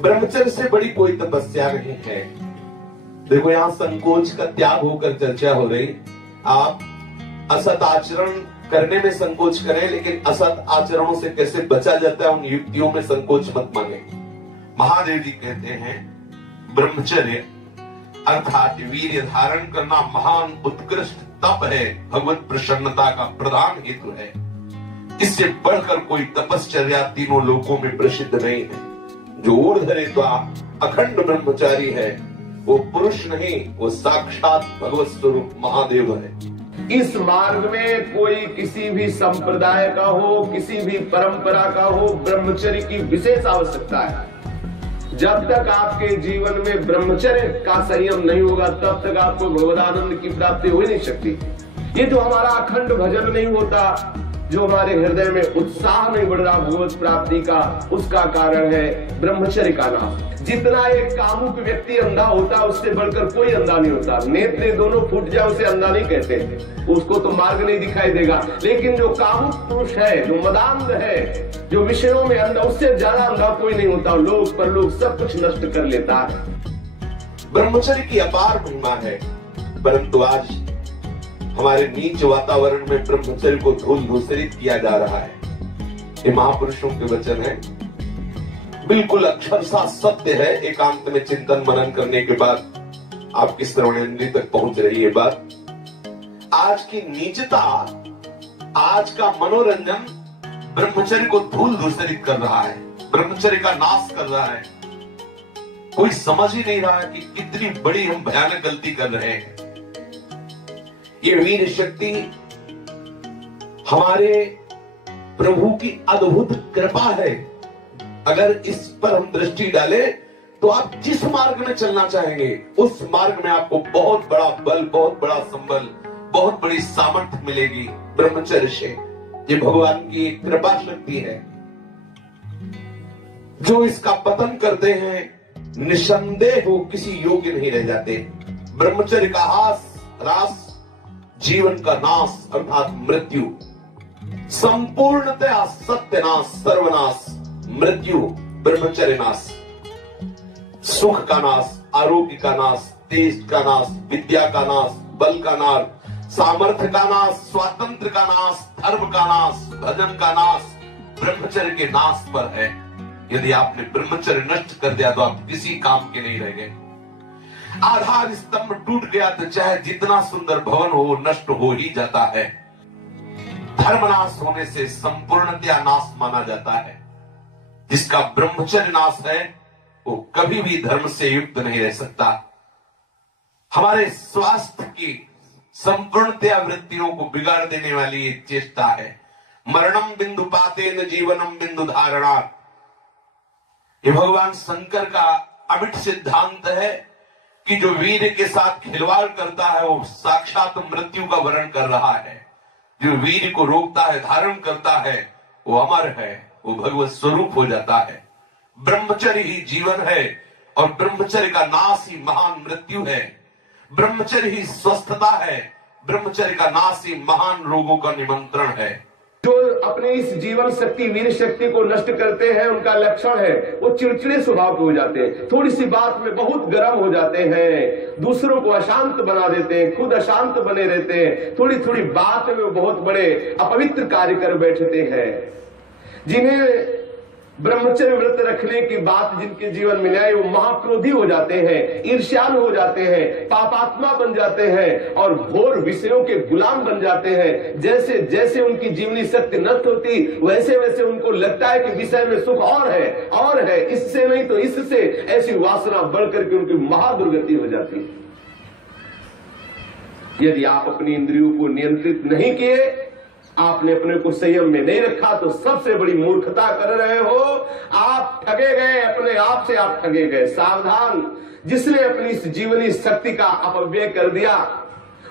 ब्रह्मचर्य से बड़ी कोई तपस्या नहीं है। देखो यहां संकोच का त्याग होकर चर्चा हो रही। आप असत आचरण करने में संकोच करें, लेकिन असत आचरणों से कैसे बचा जाता है उन युक्तियों में संकोच मत माने। महादेव जी कहते हैं ब्रह्मचर्य अर्थात वीर्य धारण करना महान उत्कृष्ट तप है, भगवत प्रसन्नता का प्रधान हेतु है। इससे बढ़कर कोई तपश्चर्या तीनों लोकों में प्रसिद्ध नहीं है। जो ऊर्ध्वरेत्वा अखंड ब्रह्मचारी है वो पुरुष नहीं, वो साक्षात भगवत स्वरूप महादेव है। इस मार्ग में कोई किसी भी संप्रदाय का हो, किसी भी परंपरा का हो, ब्रह्मचर्य की विशेष आवश्यकता है। जब तक आपके जीवन में ब्रह्मचर्य का संयम नहीं होगा तब तक आपको भगवदानंद की प्राप्ति हो ही नहीं सकती। ये जो हमारा अखंड भजन नहीं होता, जो हमारे हृदय में उत्साह नहीं बढ़ रहा भगवत प्राप्ति का, उसका कारण है ब्रह्मचर्य का नाम। जितना एक कामुक व्यक्ति अंधा होता है उससे बढ़कर कोई अंधा नहीं होता। नेत्र दोनों फूट जाए उसे अंधा नहीं कहते, उसको तो मार्ग नहीं दिखाई देगा। लेकिन जो कामुक पुरुष है, जो मदांध है, जो विषयों में अंधा, उससे ज्यादा अंधा कोई नहीं होता। लोक परलोक सब कुछ नष्ट कर लेता है। ब्रह्मचर्य की अपार महिमा है, परंतु आज हमारे नीच वातावरण में ब्रह्मचर्य को धूल धूसरित किया जा रहा है। ये महापुरुषों के वचन है, बिल्कुल अक्षरशः सत्य है। एकांत में चिंतन मनन करने के बाद आपकी श्रवणेंद्रिय तक पहुंच रही है बात। आज की नीचता, आज का मनोरंजन ब्रह्मचर्य को धूल धूसरित कर रहा है, ब्रह्मचर्य का नाश कर रहा है। कोई समझ ही नहीं रहा है कि कितनी बड़ी हम भयानक गलती कर रहे हैं। ये वीर शक्ति हमारे प्रभु की अद्भुत कृपा है। अगर इस पर हम दृष्टि डालें तो आप जिस मार्ग में चलना चाहेंगे उस मार्ग में आपको बहुत बड़ा बल, बहुत बड़ा संबल, बहुत बड़ी सामर्थ्य मिलेगी ब्रह्मचर्य से। ये भगवान की कृपा शक्ति है। जो इसका पतन करते हैं निसंदेह वो किसी योग्य नहीं रह जाते। ब्रह्मचर्य का ह्रास जीवन का नाश अर्थात मृत्यु, संपूर्णतया सत्यनाश, सर्वनाश, मृत्यु, ब्रह्मचर्य नाश, सुख का नाश, आरोग्य का नाश, तेज का नाश, विद्या का नाश, बल का नाश, सामर्थ्य का नाश, स्वातंत्र का नाश, धर्म का नाश, भजन का नाश ब्रह्मचर्य के नाश पर है। यदि आपने ब्रह्मचर्य नष्ट कर दिया तो आप किसी काम के नहीं रह गए। आधार स्तंभ टूट गया तो चाहे जितना सुंदर भवन हो नष्ट हो ही जाता है। धर्मनाश होने से संपूर्णतया नाश माना जाता है। जिसका ब्रह्मचर्य नाश है वो कभी भी धर्म से युक्त नहीं रह सकता। हमारे स्वास्थ्य की संपूर्णतया वृत्तियों को बिगाड़ देने वाली ये चेष्टा है। मरणम बिंदु पातेन जीवनम बिंदु धारणात्। ये भगवान शंकर का अमिट सिद्धांत है कि जो वीर के साथ खिलवाड़ करता है वो साक्षात मृत्यु का वर्ण कर रहा है। जो वीर को रोकता है, धारण करता है, वो अमर है, वो भगवत स्वरूप हो जाता है। ब्रह्मचर्य ही जीवन है और ब्रह्मचर्य का नाश ही महान मृत्यु है। ब्रह्मचर्य ही स्वस्थता है, ब्रह्मचर्य का नाश ही महान रोगों का निमंत्रण है। जो अपने इस जीवन शक्ति, वीर शक्ति को नष्ट करते हैं उनका लक्षण है वो चिड़चिड़े स्वभाव के हो जाते हैं। थोड़ी सी बात में बहुत गर्म हो जाते हैं, दूसरों को अशांत बना देते हैं, खुद अशांत बने रहते हैं। थोड़ी थोड़ी बात में वो बहुत बड़े अपवित्र कार्य कर बैठते हैं। जिन्हें ब्रह्मचर्य व्रत रखने की बात जिनके जीवन में आए वो महाक्रोधी हो जाते हैं, ईर्ष्यालु हो जाते हैं, पापात्मा बन जाते हैं और घोर विषयों के गुलाम बन जाते हैं। जैसे जैसे उनकी जीवनी शक्ति नष्ट होती वैसे वैसे उनको लगता है कि विषय में सुख और है, इससे नहीं तो इससे, ऐसी वासना बढ़ करके उनकी महादुर्गति हो जाती है। यदि आप अपनी इंद्रियों को नियंत्रित नहीं किए, आपने अपने को संयम में नहीं रखा तो सबसे बड़ी मूर्खता कर रहे हो। आप ठगे गए, अपने आप से आप ठगे गए। सावधान, जिसने अपनी इस जीवनी शक्ति का अपव्यय कर दिया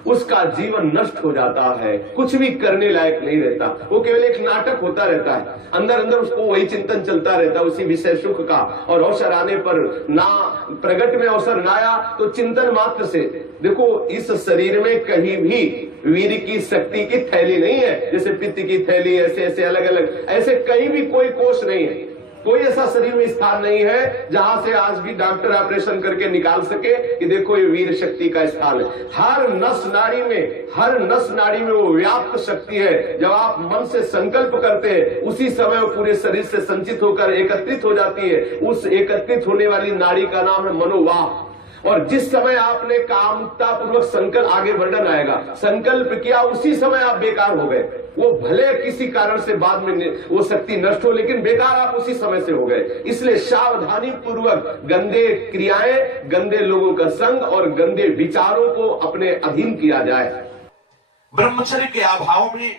उसका जीवन नष्ट हो जाता है, कुछ भी करने लायक नहीं रहता। वो केवल एक नाटक होता रहता है, अंदर अंदर उसको वही चिंतन चलता रहता है, उसी विषय सुख का। और अवसर आने पर ना प्रगट में अवसर ना आया तो चिंतन मात्र से। देखो इस शरीर में कहीं भी वीर की शक्ति की थैली नहीं है, जैसे पित्त की थैली, ऐसे ऐसे अलग अलग, ऐसे कहीं भी कोई कोष नहीं है। कोई ऐसा शरीर में स्थान नहीं है जहां से आज भी डॉक्टर ऑपरेशन करके निकाल सके कि देखो ये वीर शक्ति का स्थान है। हर नस नाड़ी में वो व्याप्त शक्ति है। जब आप मन से संकल्प करते हैं उसी समय वो पूरे शरीर से संचित होकर एकत्रित हो जाती है। उस एकत्रित होने वाली नाड़ी का नाम है मनोवाह। और जिस समय आपने कामता पूर्वक संकल्प, आगे वर्णन आएगा, संकल्प किया उसी समय आप बेकार हो गए। वो भले किसी कारण से बाद में वो शक्ति नष्ट हो, लेकिन बेकार आप उसी समय से हो गए। इसलिए सावधानी पूर्वक गंदे क्रियाएं, गंदे लोगों का संग और गंदे विचारों को अपने अधीन किया जाए। ब्रह्मचर्य के अभाव में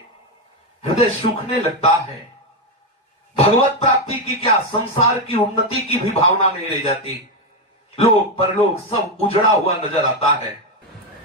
हृदय सूखने लगता है। भगवत प्राप्ति की क्या, संसार की उन्नति की भी भावना नहीं रह जाती। लोक परलोक सब उजड़ा हुआ नजर आता है।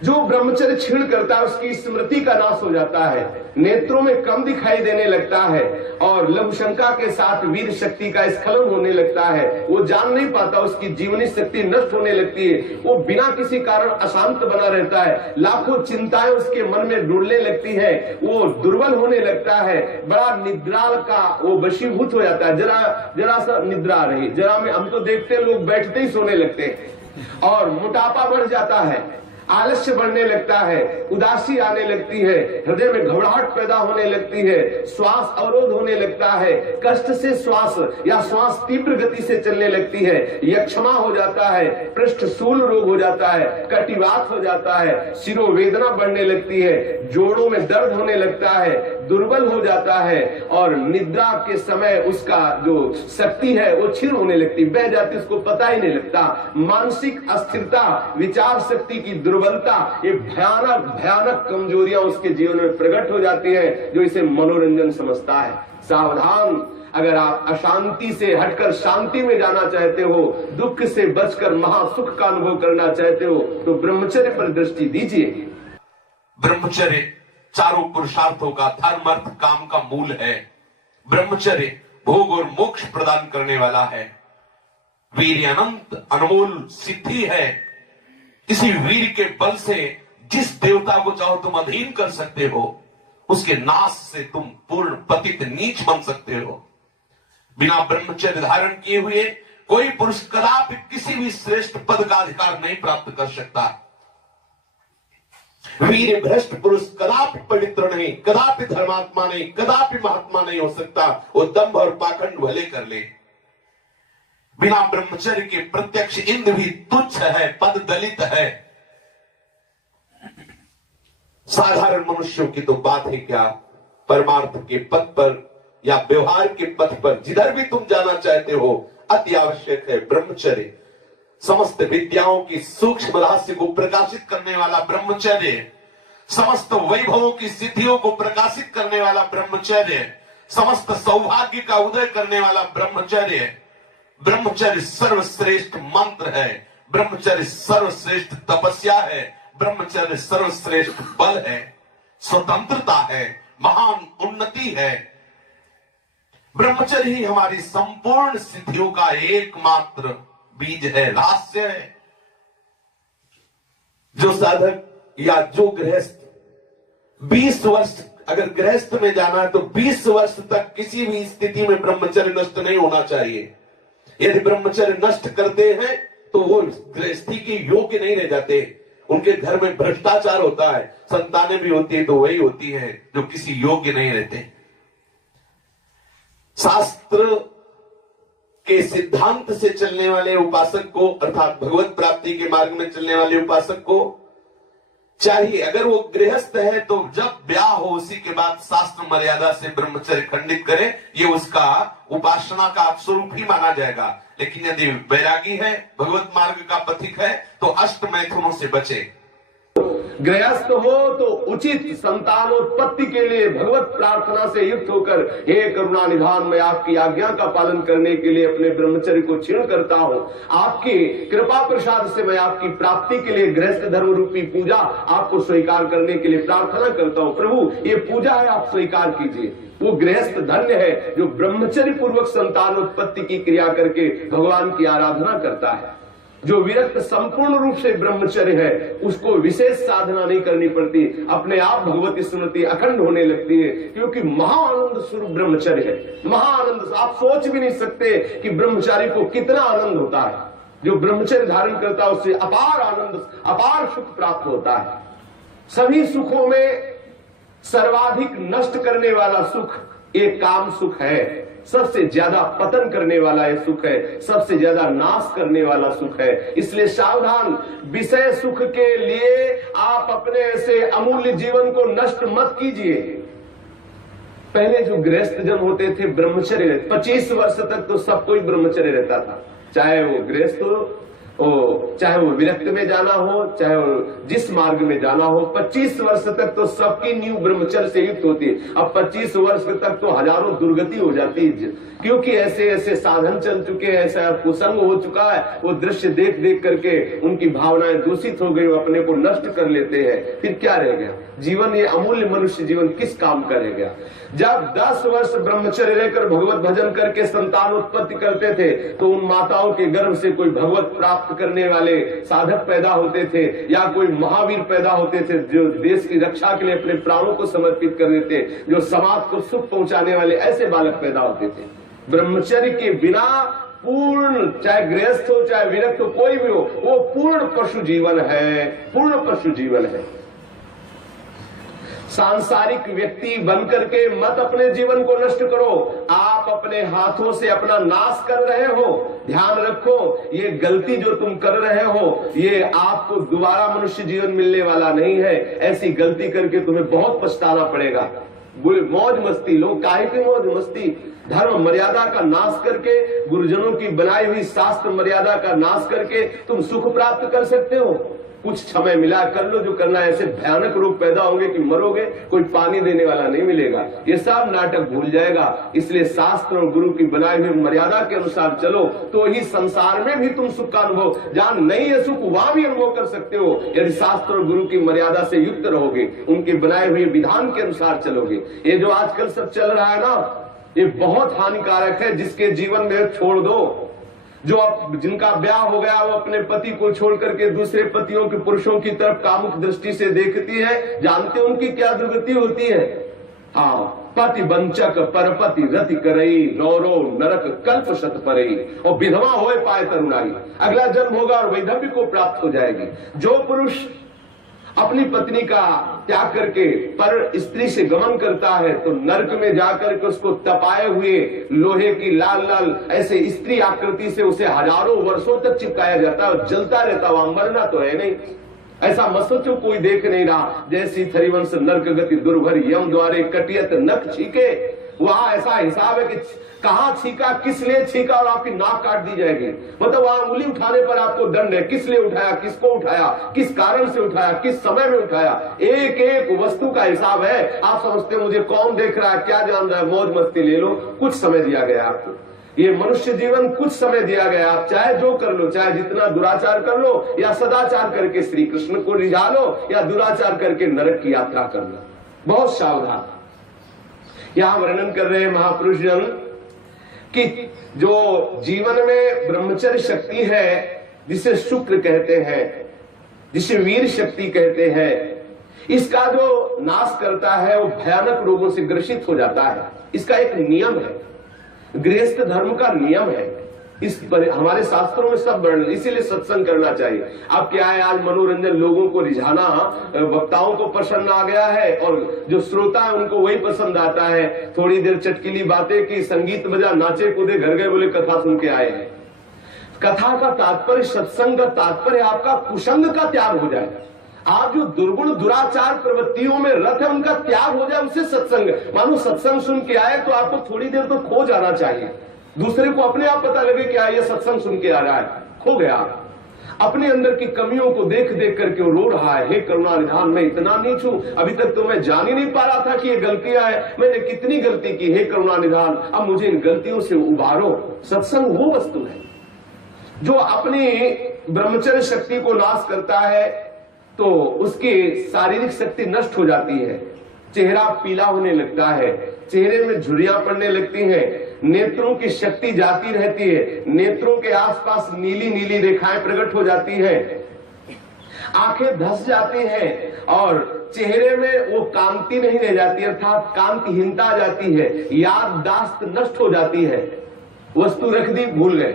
जो ब्रह्मचर्य छीण करता है उसकी स्मृति का नाश हो जाता है, नेत्रों में कम दिखाई देने लगता है और लघुशंका के साथ वीर शक्ति का स्खलन होने लगता है। वो जान नहीं पाता, उसकी जीवनी शक्ति नष्ट होने लगती है। वो बिना किसी कारण अशांत बना रहता है, लाखों चिंताएं उसके मन में डुलने लगती है, वो दुर्बल होने लगता है, बड़ा निद्रा का वो वशीभूत हो जाता है। जरा सा निद्रा रही, जरा में हम तो देखते हैं लोग बैठते ही सोने लगते हैं और मोटापा बढ़ जाता है, आलस्य बढ़ने लगता है, उदासी आने लगती है, हृदय में घबराहट पैदा होने लगती है, श्वास अवरोध होने लगता है, कष्ट से श्वास या श्वास तीव्र गति से चलने लगती है, यक्षमा हो जाता है, पृष्ठशूल रोग हो जाता है, कटिवात हो जाता है, शिरोवेदना बढ़ने लगती है, जोड़ों में दर्द होने लगता है, दुर्बल हो जाता है और निद्रा के समय उसका जो शक्ति है वो क्षीण होने लगती, बह जाती, उसको पता ही नहीं लगता। मानसिक अस्थिरता, विचार शक्ति की दुर्बलता, ये भयानक कमजोरियां उसके जीवन में प्रकट हो जाती है, जो इसे मनोरंजन समझता है। सावधान, अगर आप अशांति से हटकर शांति में जाना चाहते हो, दुख से बचकर महासुख का अनुभव करना चाहते हो, तो ब्रह्मचर्य पर दृष्टि दीजिए। ब्रह्मचर्य चारों पुरुषार्थों का, धर्म अर्थ काम का मूल है। ब्रह्मचर्य भोग और मोक्ष प्रदान करने वाला है। वीर अनंत अनमोल सिद्धि है। इसी वीर के बल से जिस देवता को चाहो तुम अधीन कर सकते हो, उसके नाश से तुम पूर्ण पतित नीच बन सकते हो। बिना ब्रह्मचर्य धारण किए हुए कोई पुरुष कदापि किसी भी श्रेष्ठ पद का अधिकार नहीं प्राप्त कर सकता। वीर भ्रष्ट पुरुष कदापि पवित्र नहीं, कदापि धर्मात्मा नहीं, कदापि महात्मा नहीं हो सकता। वो दंभ और पाखंड भले कर ले। बिना ब्रह्मचर्य के प्रत्यक्ष इंद्र भी तुच्छ है, पद दलित है। साधारण मनुष्यों की तो बात है क्या, परमार्थ के पथ पर या व्यवहार के पथ पर जिधर भी तुम जाना चाहते हो, अति आवश्यक है ब्रह्मचर्य। समस्त विद्याओं की सूक्ष्म रहस्य को प्रकाशित करने वाला ब्रह्मचर्य, समस्त वैभवों की सिद्धियों को प्रकाशित करने वाला ब्रह्मचर्य, समस्त सौभाग्य का उदय करने वाला ब्रह्मचर्य। ब्रह्मचर्य सर्वश्रेष्ठ मंत्र है, ब्रह्मचर्य सर्वश्रेष्ठ तपस्या है, ब्रह्मचर्य सर्वश्रेष्ठ बल है, स्वतंत्रता है, महान उन्नति है। ब्रह्मचर्य ही हमारी संपूर्ण सिद्धियों का एकमात्र बीज है, रहस्य है। जो साधक या जो गृहस्थ 20 वर्ष अगर गृहस्थ में जाना है तो 20 वर्ष तक किसी भी स्थिति में ब्रह्मचर्य नष्ट नहीं होना चाहिए। यदि ब्रह्मचर्य नष्ट करते हैं तो वो गृहस्थी के योग्य नहीं रह जाते। उनके घर में भ्रष्टाचार होता है, संतानें भी होती है तो वही होती है जो किसी योग्य नहीं रहते। शास्त्र के सिद्धांत से चलने वाले उपासक को, अर्थात भगवत प्राप्ति के मार्ग में चलने वाले उपासक को चाहिए, अगर वो गृहस्थ है तो जब ब्याह हो उसी के बाद शास्त्र मर्यादा से ब्रह्मचर्य खंडित करे, ये उसका उपासना का स्वरूप ही माना जाएगा। लेकिन यदि वैरागी है, भगवत मार्ग का पथिक है, तो अष्ट मैथुनों से बचे। गृहस्थ हो तो उचित संतानोत्पत्ति के लिए भगवत प्रार्थना से युक्त होकर, हे करुणा निधान, मैं आपकी आज्ञा का पालन करने के लिए अपने ब्रह्मचर्य को क्षीण करता हूँ। आपकी कृपा प्रसाद से मैं आपकी प्राप्ति के लिए गृहस्थ धर्म रूपी पूजा आपको स्वीकार करने के लिए प्रार्थना करता हूँ। प्रभु, ये पूजा है, आप स्वीकार कीजिए। वो गृहस्थ धन्य है जो ब्रह्मचर्य पूर्वक संतानोत्पत्ति की क्रिया करके भगवान की आराधना करता है। जो विरक्त संपूर्ण रूप से ब्रह्मचर्य है उसको विशेष साधना नहीं करनी पड़ती, अपने आप भगवती स्मृति अखंड होने लगती है, क्योंकि महाआनंद स्वरूप ब्रह्मचर्य है। महाआनंद, आप सोच भी नहीं सकते कि ब्रह्मचारी को कितना आनंद होता है। जो ब्रह्मचर्य धारण करता है उससे अपार आनंद, अपार सुख प्राप्त होता है। सभी सुखों में सर्वाधिक नष्ट करने वाला सुख एक काम सुख है, सबसे ज्यादा पतन करने वाला यह सुख है, सबसे ज्यादा नाश करने वाला सुख है। इसलिए सावधान, विषय सुख के लिए आप अपने ऐसे अमूल्य जीवन को नष्ट मत कीजिए। पहले जो गृहस्थ जन होते थे ब्रह्मचर्य, 25 वर्ष तक तो सब कोई ब्रह्मचर्य रहता था, चाहे वो गृहस्थ हो, चाहे वो विरक्त में जाना हो, चाहे वो जिस मार्ग में जाना हो। 25 वर्ष तक तो सबकी नींव ब्रह्मचर्य से युक्त होती है। अब 25 वर्ष तक तो हजारों दुर्गति हो जाती है, क्योंकि ऐसे ऐसे साधन चल चुके हैं, ऐसा कुसंग हो चुका है, वो दृश्य देख देख करके उनकी भावनाएं दूषित हो गई, वो अपने को नष्ट कर लेते हैं। फिर क्या रह गया जीवन? ये अमूल्य मनुष्य जीवन किस काम का रह गया? जब 10 वर्ष ब्रह्मचर्य रहकर भगवत भजन करके संतान उत्पत्ति करते थे तो उन माताओं के गर्भ से कोई भगवत प्राप्त करने वाले साधक पैदा होते थे, या कोई महावीर पैदा होते थे जो देश की रक्षा के लिए अपने प्राणों को समर्पित कर देते, जो समाज को सुख पहुंचाने वाले ऐसे बालक पैदा होते थे। ब्रह्मचर्य के बिना पूर्ण, चाहे गृहस्थ हो चाहे विरक्त हो, कोई भी हो, वो पूर्ण पशु जीवन है, पूर्ण पशु जीवन है। सांसारिक व्यक्ति बनकर के मत अपने जीवन को नष्ट करो, आप अपने हाथों से अपना नाश कर रहे हो। ध्यान रखो, ये गलती जो तुम कर रहे हो ये आपको दोबारा मनुष्य जीवन मिलने वाला नहीं है। ऐसी गलती करके तुम्हें बहुत पछताना पड़ेगा। मौज मस्ती, लोग काहे की मौज मस्ती? धर्म मर्यादा का नाश करके, गुरुजनों की बनाई हुई शास्त्र मर्यादा का नाश करके तुम सुख प्राप्त कर सकते हो। कुछ समय मिला, कर लो जो करना है। ऐसे भयानक रोग पैदा होंगे कि मरोगे, कोई पानी देने वाला नहीं मिलेगा। ये सब नाटक भूल जाएगा। इसलिए शास्त्र और गुरु की बनाई हुई मर्यादा के अनुसार चलो, तो ही संसार में भी तुम सुख का अनुभव, जहां नहीं है सुख वहां भी अनुभव कर सकते हो, यदि शास्त्र और गुरु की मर्यादा से युक्त रहोगे, उनके बनाए हुए विधान के अनुसार चलोगे। ये जो आजकल सब चल रहा है ना, ये बहुत हानिकारक है। जिसके जीवन में छोड़ दो, जो जिनका ब्याह हो गया वो अपने पति को छोड़ करके दूसरे पतियों के पुरुषों की तरफ कामुक दृष्टि से देखती है, जानते उनकी क्या दुर्गति होती है? हाँ, पति वंचक परपति रति करई, नौरो नरक कल्प शत परई, और विधवा होए पाए तरुणाई, अगला जन्म होगा और वैधव्य को प्राप्त हो जाएगी। जो पुरुष अपनी पत्नी का त्याग करके पर स्त्री से गमन करता है तो नरक में जाकर के उसको तपाए हुए लोहे की लाल लाल ऐसे स्त्री आकृति से उसे हजारों वर्षों तक चिपकाया जाता है और जलता रहता, वहां मरना तो है नहीं। ऐसा मत सोचो कोई देख नहीं रहा। जैसी थरिवंश नरक गति दुर्भर यम द्वारे कटियत नख छीके, वहां ऐसा हिसाब है कि कहां छीका, किस लिए छीका, और आपकी नाक काट दी जाएगी। मतलब वहां उंगली उठाने पर आपको दंड है, किस लिए उठाया, किसको उठाया, किस कारण से उठाया, किस समय में उठाया, एक एक वस्तु का हिसाब है। आप समझते हो मुझे कौन देख रहा है, क्या जान रहा है, मौज मस्ती ले लो। कुछ समय दिया गया आपको, ये मनुष्य जीवन कुछ समय दिया गया। आप चाहे जो कर लो, चाहे जितना दुराचार कर लो, या सदाचार करके श्री कृष्ण को रिझा लो, या दुराचार करके नरक की यात्रा कर लो। बहुत सावधान। यहां वर्णन कर रहे हैं महापुरुष जन कि जो जीवन में ब्रह्मचर्य शक्ति है, जिसे शुक्र कहते हैं, जिसे वीर शक्ति कहते हैं, इसका जो नाश करता है वो भयानक रोगों से ग्रसित हो जाता है। इसका एक नियम है, गृहस्थ धर्म का नियम है। इस पर हमारे शास्त्रों में सब वर्णन, इसीलिए सत्संग करना चाहिए। अब क्या है, आज मनोरंजन, लोगों को रिझाना, वक्ताओं को पसंद आ गया है और जो श्रोता है उनको वही पसंद आता है। थोड़ी देर चटकीली बातें की, संगीत बजा, नाचे कूदे, घर गए, बोले कथा सुन के आए हैं। कथा का तात्पर्य, सत्संग का तात्पर्य आपका कुसंग का त्याग हो जाए। आप जो दुर्गुण दुराचार प्रवृत्तियों में रत है उनका त्याग हो जाए, उससे सत्संग। मानो सत्संग सुन के आए तो आपको थोड़ी देर तो खो जाना चाहिए, दूसरे को अपने आप पता लगे कि ये सत्संग सुन के आ रहा है, खो गया। अपने अंदर की कमियों को देख देख करके वो रो रहा है, हे करुणा निधान, मैं इतना नीच हूं, अभी तक तो मैं जान ही नहीं पा रहा था कि ये गलतियां हैं, मैंने कितनी गलती की, हे करुणा निधान, अब मुझे इन गलतियों से उबारो। सत्संग वो वस्तु है जो अपनी ब्रह्मचर्य शक्ति को नाश करता है, तो उसकी शारीरिक शक्ति नष्ट हो जाती है, चेहरा पीला होने लगता है, चेहरे में झुर्रियां पड़ने लगती हैं, नेत्रों की शक्ति जाती रहती है, नेत्रों के आसपास नीली नीली रेखाएं प्रकट हो जाती हैं, आंखें धस जाती हैं और चेहरे में वो कांति नहीं रह जाती, अर्थात कांतिहीनता आ जाती है, याददाश्त नष्ट हो जाती है। वस्तु रख दी, भूल गए,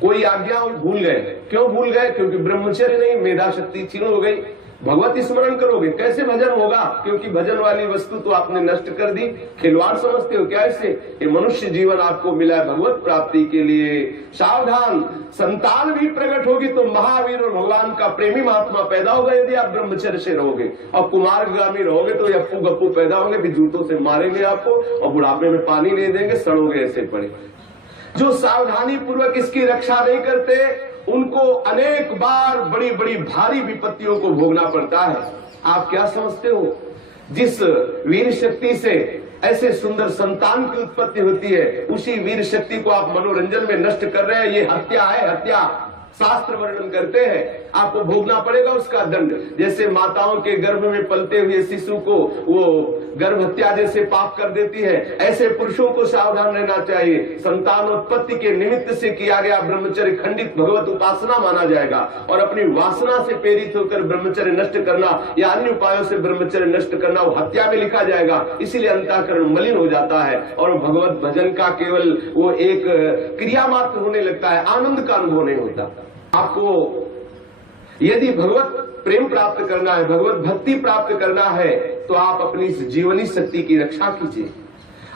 कोई आज्ञा भूल गए। क्यों भूल गए? क्योंकि ब्रह्मचर्य नहीं, मेधा शक्ति क्षीण हो गई। भगवत स्मरण करोगे, कैसे भजन होगा? क्योंकि भजन वाली वस्तु तो आपने नष्ट कर दी। खिलवाड़ समझते हो क्या इससे? ये मनुष्य जीवन आपको मिला है भगवत प्राप्ति के लिए। सावधान, संतान भी प्रकट होगी तो महावीर और भगवान का प्रेमी महात्मा पैदा होगा यदि आप ब्रह्मचर्य से रहोगे। और कुमारगामी रहोगे तो अप्पू गप्पू पैदा होंगे, भी जूतों से मारेंगे आपको और बुढ़ापे में पानी नहीं देंगे, सड़ोगे ऐसे पड़े। जो सावधानी पूर्वक इसकी रक्षा नहीं करते उनको अनेक बार बड़ी बड़ी भारी विपत्तियों को भोगना पड़ता है। आप क्या समझते हो? जिस वीर शक्ति से ऐसे सुंदर संतान की उत्पत्ति होती है, उसी वीर शक्ति को आप मनोरंजन में नष्ट कर रहे हैं। ये हत्या है, हत्या। शास्त्र वर्णन करते हैं, आपको भोगना पड़ेगा उसका दंड। जैसे माताओं के गर्भ में पलते हुए शिशु को वो गर्भ हत्या जैसे पाप कर देती है, ऐसे पुरुषों को सावधान रहना चाहिए। संतानोत्पत्ति के निमित्त से किया गया ब्रह्मचर्य खंडित भगवत उपासना माना जाएगा और अपनी वासना से प्रेरित होकर ब्रह्मचर्य नष्ट करना या अन्य उपायों से ब्रह्मचर्य नष्ट करना वो हत्या में लिखा जाएगा। इसीलिए अंतःकरण मलिन हो जाता है और भगवत भजन का केवल वो एक क्रिया मात्र होने लगता है, आनंद का अनुभव नहीं होता। आपको यदि भगवत प्रेम प्राप्त करना है, भगवत भक्ति प्राप्त करना है, तो आप अपनी जीवनी शक्ति की रक्षा कीजिए।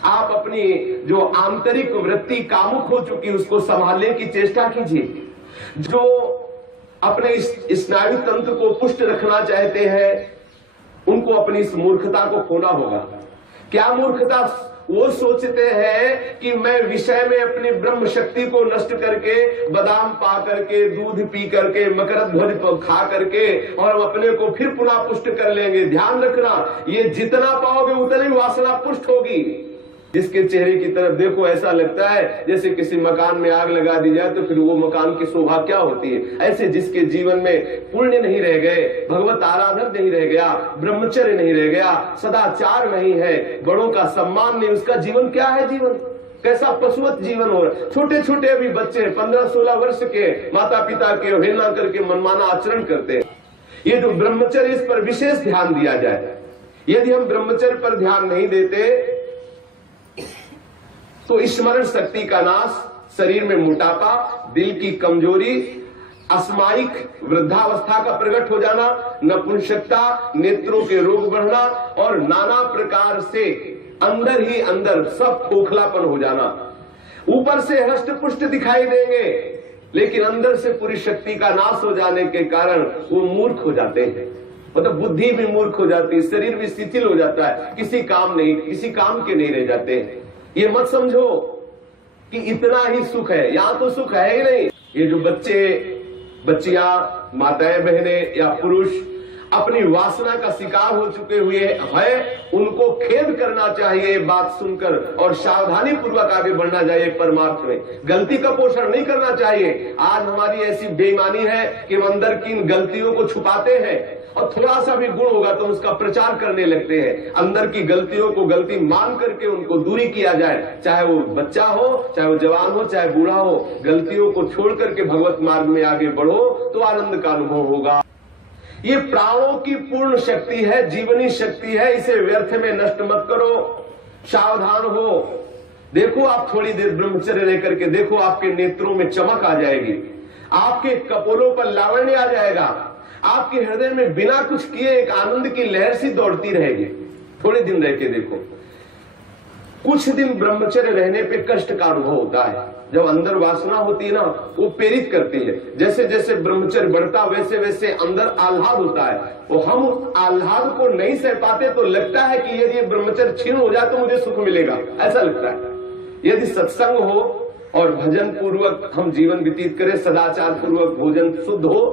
आप अपनी जो आंतरिक वृत्ति कामुक हो चुकी उसको संभालने की चेष्टा कीजिए। जो अपने स्नायु तंत्र को पुष्ट रखना चाहते हैं उनको अपनी इस मूर्खता को खोना होगा। क्या मूर्खता? वो सोचते हैं कि मैं विषय में अपनी ब्रह्म शक्ति को नष्ट करके, बादाम पा करके, दूध पी करके, मकरंद ध्वज खा करके और हम अपने को फिर पुनः पुष्ट कर लेंगे। ध्यान रखना, ये जितना पाओगे उतनी वासना पुष्ट होगी। जिसके चेहरे की तरफ देखो ऐसा लगता है जैसे किसी मकान में आग लगा दी जाए तो फिर वो मकान की शोभा क्या होती है। ऐसे जिसके जीवन में पुण्य नहीं रह गए, भगवत आराधन नहीं रह गया, ब्रह्मचर्य नहीं रह गया, सदाचार नहीं है, बड़ों का सम्मान नहीं, उसका जीवन क्या है? जीवन कैसा पशुवत जीवन हो रहा है। छोटे छोटे अभी बच्चे 15-16 वर्ष के माता पिता के अवहेलना करके मनमाना आचरण करते हैं। ये जो ब्रह्मचर्य, इस पर विशेष ध्यान दिया जाए। यदि हम ब्रह्मचर्य पर ध्यान नहीं देते तो स्मरण शक्ति का नाश, शरीर में मोटापा, दिल की कमजोरी, अस्मायिक वृद्धावस्था का प्रकट हो जाना, नपुंसकता, नेत्रों के रोग बढ़ना और नाना प्रकार से अंदर ही अंदर सब खोखलापन हो जाना। ऊपर से हष्ट पुष्ट दिखाई देंगे लेकिन अंदर से पूरी शक्ति का नाश हो जाने के कारण वो मूर्ख हो जाते हैं। मतलब बुद्धि भी मूर्ख हो जाती है, शरीर भी शिथिल हो जाता है, किसी काम के नहीं रह जाते हैं। ये मत समझो कि इतना ही सुख है, यहां तो सुख है ही नहीं। ये जो बच्चे, बच्चियां, माताएं, बहनें या पुरुष अपनी वासना का शिकार हो चुके हुए हैं, उनको खेद करना चाहिए बात सुनकर और सावधानी पूर्वक आगे बढ़ना चाहिए परमार्थ में। गलती का पोषण नहीं करना चाहिए। आज हमारी ऐसी बेईमानी है कि हम अंदर की इन गलतियों को छुपाते हैं और थोड़ा सा भी गुण होगा तो उसका प्रचार करने लगते हैं। अंदर की गलतियों को गलती मान करके उनको दूरी किया जाए, चाहे वो बच्चा हो, चाहे वो जवान हो, चाहे बूढ़ा हो। गलतियों को छोड़ करके भगवत मार्ग में आगे बढ़ो तो आनंद का अनुभव होगा। ये प्राणों की पूर्ण शक्ति है, जीवनी शक्ति है, इसे व्यर्थ में नष्ट मत करो। सावधान हो। देखो आप थोड़ी देर ब्रह्मचर्य रह करके देखो, आपके नेत्रों में चमक आ जाएगी, आपके कपोलों पर लावण्य आ जाएगा, आपके हृदय में बिना कुछ किए एक आनंद की लहर सी दौड़ती रहेगी। थोड़े दिन रह के देखो। कुछ दिन ब्रह्मचर्य रहने पे कष्ट का अनुभव होता है। जब अंदर वासना होती है ना, वो प्रेरित करती है। जैसे जैसे ब्रह्मचर्य बढ़ता वैसे वैसे अंदर आह्लाद होता है। वो हम आह्लाद को नहीं सह पाते तो लगता है कि यदि ब्रह्मचर्य क्षीण हो जाए तो मुझे सुख मिलेगा, ऐसा लगता है। यदि सत्संग हो और भजन पूर्वक हम जीवन व्यतीत करें, सदाचार पूर्वक भोजन शुद्ध हो,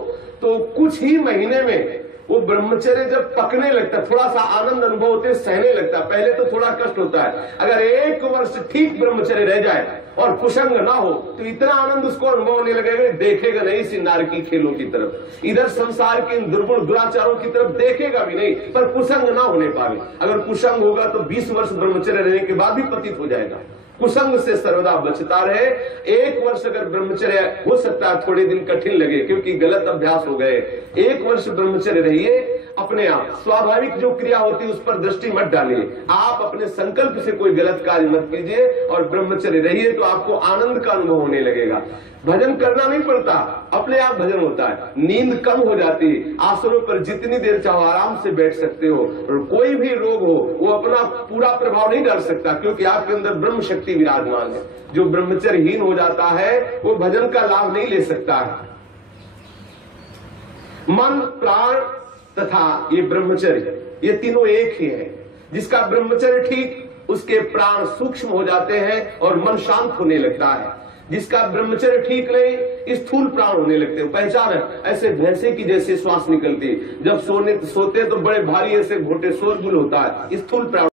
तो कुछ ही महीने में वो ब्रह्मचर्य जब पकने लगता है, थोड़ा सा आनंद अनुभव होते सहने लगता है, पहले तो थोड़ा कष्ट होता है। अगर 1 वर्ष ठीक ब्रह्मचर्य रह जाए और कुसंग ना हो तो इतना आनंद उसको अनुभव होने लगेगा, देखेगा नहीं इस नारकी खेलों की तरफ, इधर संसार के इन दुर्गुण दुराचारों की तरफ देखेगा भी नहीं, पर कुसंग ना होने पावे। अगर कुसंग होगा तो 20 वर्ष ब्रह्मचर्य रहने के बाद भी पतित हो जाएगा। कुसंग से सर्वदा बचता रहे। 1 वर्ष अगर ब्रह्मचर्य हो सकता है, थोड़े दिन कठिन लगे क्योंकि गलत अभ्यास हो गए, 1 वर्ष ब्रह्मचर्य रहिए। अपने आप स्वाभाविक जो क्रिया होती है उस पर दृष्टि मत डालिए, आप अपने संकल्प से कोई गलत कार्य मत कीजिए और ब्रह्मचर्य रहिए, तो आपको आनंद का अनुभव होने लगेगा। भजन करना नहीं पड़ता, अपने आप भजन होता है। नींद कम हो जाती है, आसनों पर जितनी देर चाहो आराम से बैठ सकते हो, और कोई भी रोग हो वो अपना पूरा प्रभाव नहीं डाल सकता क्योंकि आपके अंदर ब्रह्म शक्ति विराजमान है। जो ब्रह्मचर्यहीन हो जाता है वो भजन का लाभ नहीं ले सकता है। मन, प्राण तथा ये ब्रह्मचर्य, ये तीनों एक ही है। जिसका ब्रह्मचर्य ठीक, उसके प्राण सूक्ष्म हो जाते हैं और मन शांत होने लगता है। जिसका ब्रह्मचर्य ठीक नहीं, स्थूल प्राण होने लगते हैं। पहचान है, ऐसे भैंसे की जैसे श्वास निकलती, जब सोते तो बड़े भारी ऐसे घोटे शोरगुल होता है, स्थूल प्राण